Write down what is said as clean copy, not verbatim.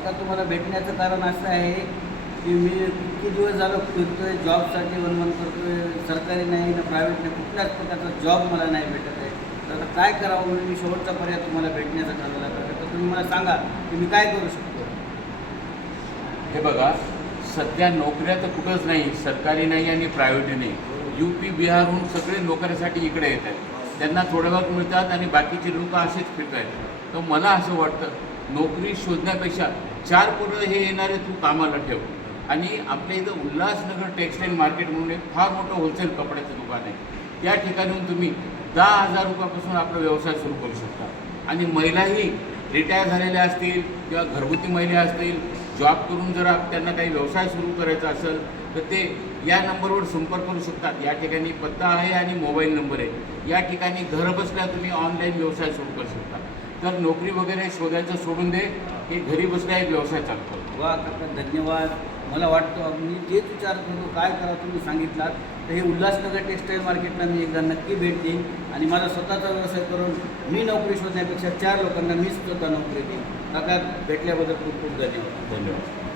आता तुम्हाला भेटण्याचं कारण असं आहे की मी किती दिवस झालं फिरतोय जॉबसाठी वनवन करतोय, सरकारी नाही ना प्रायव्हेट नाही, कुठल्याच प्रकारचा जॉब मला नाही भेटत आहे. तर आता काय करावं म्हणून मी शेवटचा पर्याय तुम्हाला भेटण्याचा ठरवला. तर तुम्ही मला सांगा की मी काय करू शकतो. हे बघा, सध्या नोकऱ्या तर कुठंच नाही, सरकारी नाही आणि प्रायव्हेट नाही. UP बिहारहून सगळे नोकरीसाठी इकडे येत आहेत. त्यांना थोडे बहुत मिळतात आणि बाकीचे लोक असेच फिरत आहेत. तर मला असं वाटतं नोकरी शोधण्यापेक्षा 4 पोरं हे येणारे तू कामाला ठेव. आणि आपल्या इथं उल्हासनगर टेक्सटाईल मार्केट म्हणून एक फार मोठं होलसेल कपड्याचं दुकान आहे. त्या ठिकाणी तुम्ही 10,000 रुपयापासून आपला व्यवसाय सुरू करू शकता. आणि महिलाही रिटायर झालेल्या असतील किंवा घरगुती महिला असतील, जॉब करून जर त्यांना काही व्यवसाय सुरू करायचा असेल तर ते या नंबरवर संपर्क करू शकतात. या ठिकाणी पत्ता आहे आणि मोबाईल नंबर आहे. या ठिकाणी घर बसल्या तुम्ही ऑनलाईन व्यवसाय सुरू करू शकता. तर नोकरी वगैरे शोधायचं सोडून दे, हे घरी बसल्या एक व्यवसाय चालतो. वा काका, धन्यवाद. मला वाटतं मी तेच विचार करतो काय करावं तुम्ही सांगितलात. तर हे उल्हासनगर टेक्सटाईल मार्केटला मी एकदा नक्की भेट देईन आणि माझा स्वतःचा व्यवसाय करून मी नोकरी शोधण्यापेक्षा 4 लोकांना मीच स्वतः नोकरी देईन. काका, भेटल्याबद्दल खूप खूप धन्यवाद. धन्यवाद.